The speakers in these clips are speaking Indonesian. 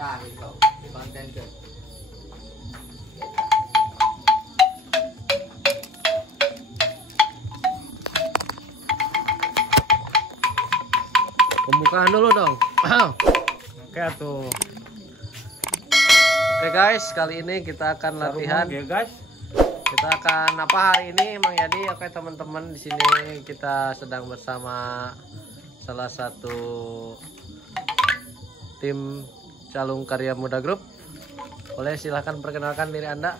Nah, itu di konten tuh. Pembukaan dulu dong. Oke tuh. Oke guys, kali ini kita akan latihan. Oke guys. Kita akan apa hari ini, Mang Yadi? Oke teman-teman, di sini kita sedang bersama salah satu tim Calung Karya Muda Group. Boleh silahkan perkenalkan diri Anda.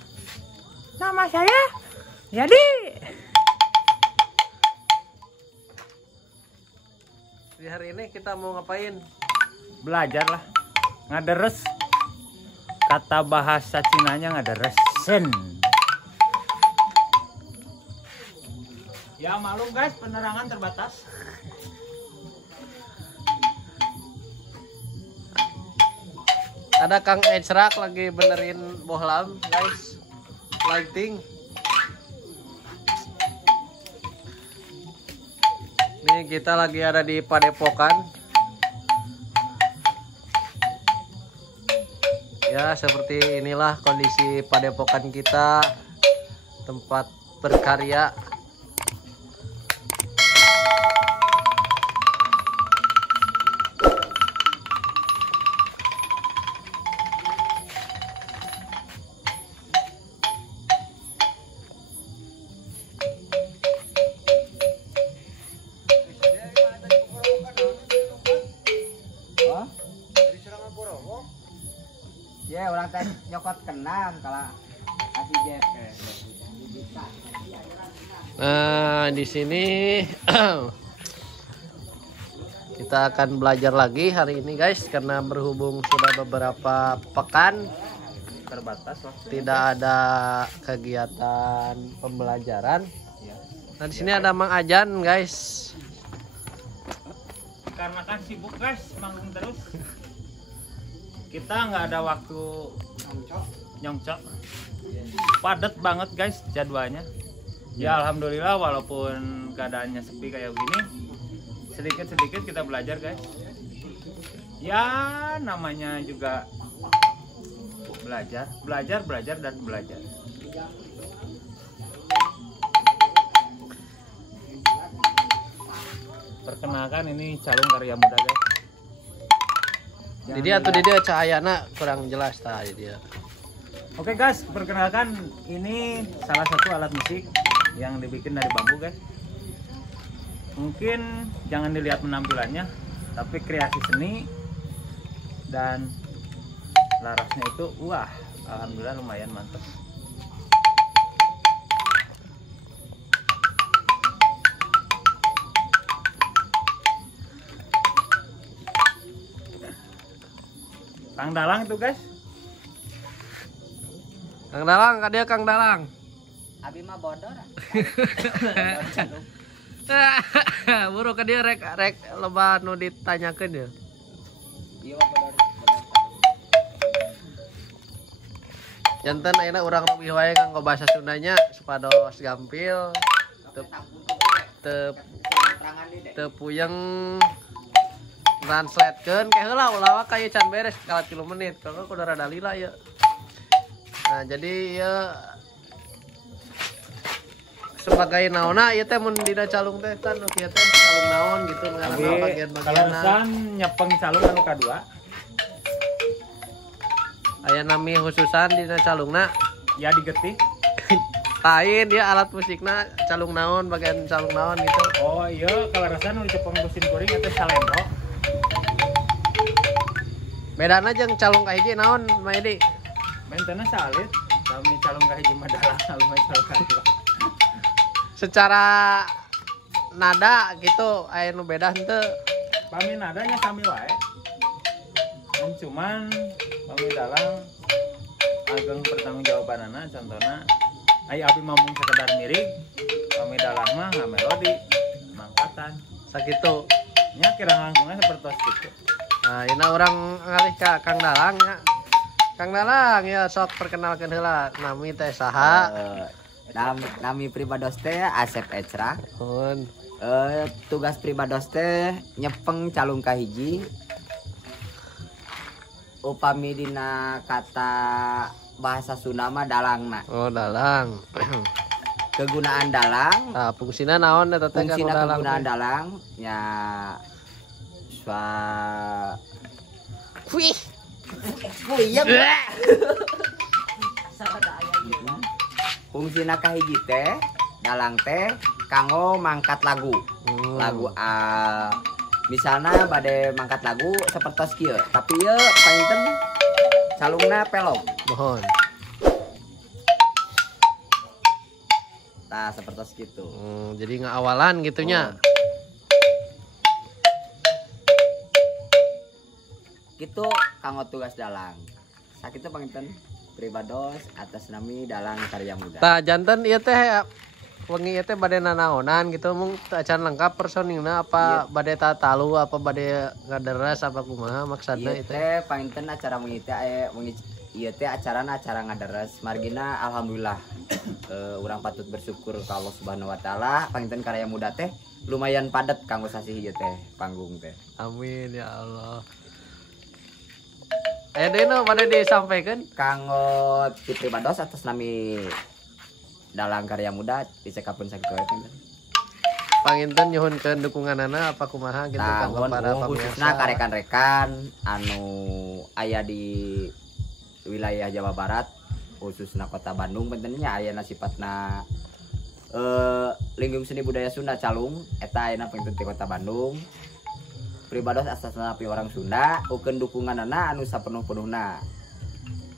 Nama saya Yadi. Di hari ini kita mau ngapain? Belajar lah. Ngaderes. Kata bahasa Cinanya ngaderesen. Ya malum guys, penerangan terbatas. Ada Kang Ecrak lagi benerin bohlam guys, lighting. Ini kita lagi ada di Padepokan. Ya seperti inilah kondisi Padepokan kita, tempat berkarya. Ya, orang teh nyokot kenang kalau hati Jeff. Nah, di sini kita akan belajar lagi hari ini guys, karena berhubung sudah beberapa pekan Terbatas waktu. tidak ada kegiatan pembelajaran. Nah, di sini ada Mang Ajan guys. Karena kan sibuk guys, manggung terus. Kita nggak ada waktu nyongcok. Padat banget guys jadwalnya. Ya alhamdulillah walaupun keadaannya sepi kayak gini, sedikit-sedikit kita belajar guys. Ya namanya juga belajar dan belajar. Perkenalkan ini Calung Karya Muda guys. Jadi atau dia cahayana kurang jelas tadi dia. Oke guys, perkenalkan ini salah satu alat musik yang dibikin dari bambu guys. Mungkin jangan dilihat penampilannya, tapi kreasi seni dan larasnya itu wah, alhamdulillah lumayan mantap. Kang Dalang itu guys. Kang Dalang, dia Kang Dalang. Abi mah bodor. Buru ke dia rek loba nu ditanyakeun ya. Iya bodor. Janten ayeuna urang lebih wae nganggo bahasa Sundanya supados gampil. Teu puyeng translatekeun ke heula ulah kayak can beres kala 3 menit. Kalau kudu rada lila ya. Nah, jadi ya sebagai naonna ieu teh mun dina calung teh kan kieu teh calung naon gitu ngaranna bagian-bagianna. Kalasan nyepeng calung anu kadua. Aya nami khususan dina calungna Ya digetih. lain dia alat musikna calung naon bagian calung naon gitu. Oh iya, kalasan nu dicepeng mesin kuring eta salendro. Bedana jeung calung kahiji naon Maedi? Mentena salit, kami calung kahiji mah dalang, kami calung kadua. Secara nada gitu aya nu beda henteu. Pami nadanya sami wae. Cuman pami dalang ageng pertanggungjawabanana contohna aya abi mamung sekedar miring, pami dalang mah ngamelodi, mangkatan. Sakitu. Nya kirang langkungna sapertos kitu. Nah, ini orang ngalih ka Kang Dalang ya. Kang Dalang ya sok perkenalkeun heula nami teh saha? Nami pribados teh Asep Ecrak. Mun Tugas pribados teh nyepeng calung kahiji. upami dina kata bahasa Sunda mah dalangna. Oh, dalang. Kegunaan dalang, Nah, fungsina naon eta teh fungsina dalang? kegunaan dalang nya Wih. Kuyang. Fungsina kahiji teh dalang teh kanggo mangkat lagu. Lagu misalnya bade mangkat lagu seperti kieu, tapi ieu painten calungna pelog. Mohon. Nah, seperti itu. Jadi ngawalan gitunya. Gitu kanggo tugas dalang. Sakitu panginten pribados atas nami dalang karya muda. Tah janten ieu teh wengi ieu teh bade nanaonan gitu mung acan lengkap personilna apa bade tatalu apa bade ngaderes apa kumaha maksudna Ieu itu. teh panginten acara wengi teh ieu teh acarana acara ngaderes margina alhamdulillah. Urang patut bersyukur ka Allah Subhanahu wa taala panginten karya muda teh lumayan padat kanggo sasih ieu teh panggung teh. Amin ya Allah. Aya deui nu bade disampaikan Kanggo ti pribados atas nami dalang karya muda dicekapun sakitu wae pinten. panginten nyuhunkeun dukunganana apa kumaha gitu Nah, kanggo para khususna pamirsa. ka rekan-rekan anu aya di wilayah Jawa Barat khususna kota Bandung pentennya ayana sifatna lingkungan seni budaya Sunda Calung eta ayana penting di kota Bandung. Pribados asasna pi orang Sunda ukeun dukunganana anu sapenuh-penuhna.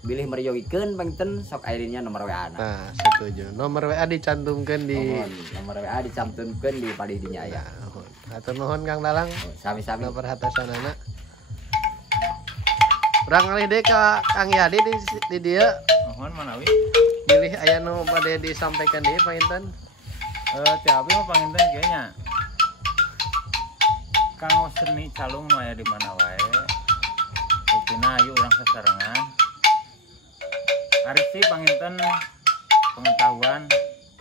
Bilih meriyogikeun pangten sok airnya nomor WA-na. Nah, setuju. Nomor WA dicantumkeun di Nomor WA dicantumkeun di palih dinya aya. Nuhun. Hatur nuhun Kang Dalang. Sami-sami. Nomor hatasanana. Urang ngalih deui ka Kang Yadi di dieu. Mohon manawi. Bilih aya nu bade disampaikan deui panginten. Ti abi mah panginten kieu nya. Kanggo seni calung nu aya di mana wae. Buktina ayu urang sasarengan. Ari sih panginten pengetahuan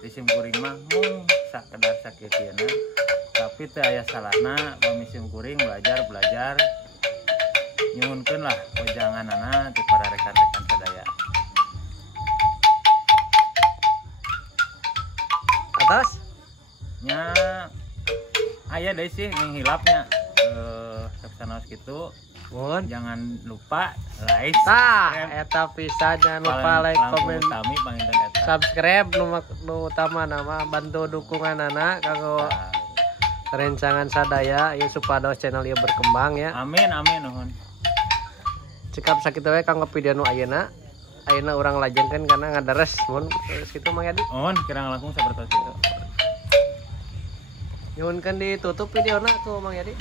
di simkuring mah mung sakedar sakieuteuna. Tapi teu aya salahna bami simkuring belajar nyuhunkeun lah wejanganana ti para rekan-rekan sadaya. Atas. Nya aya deui sih menghilapnya saksanaos kitu. Mohon. Jangan lupa like, Tah, subscribe. eta pisan jangan lupa like, komen, Kami panginten eta. subscribe nu utama nama bantu dukunganana kanggo rencangan sadaya ieu supados channel ieu berkembang ya. Amin amin nuhun. Cekap sakitu we kanggo video nu ayeuna. Ayeuna urang lajengkeun kana ngadares mun geus kitu Mang Yadi. Mohon kirang langkung sapertos itu. Nyuhunkeun ditutup videona tuh Mang Yadi.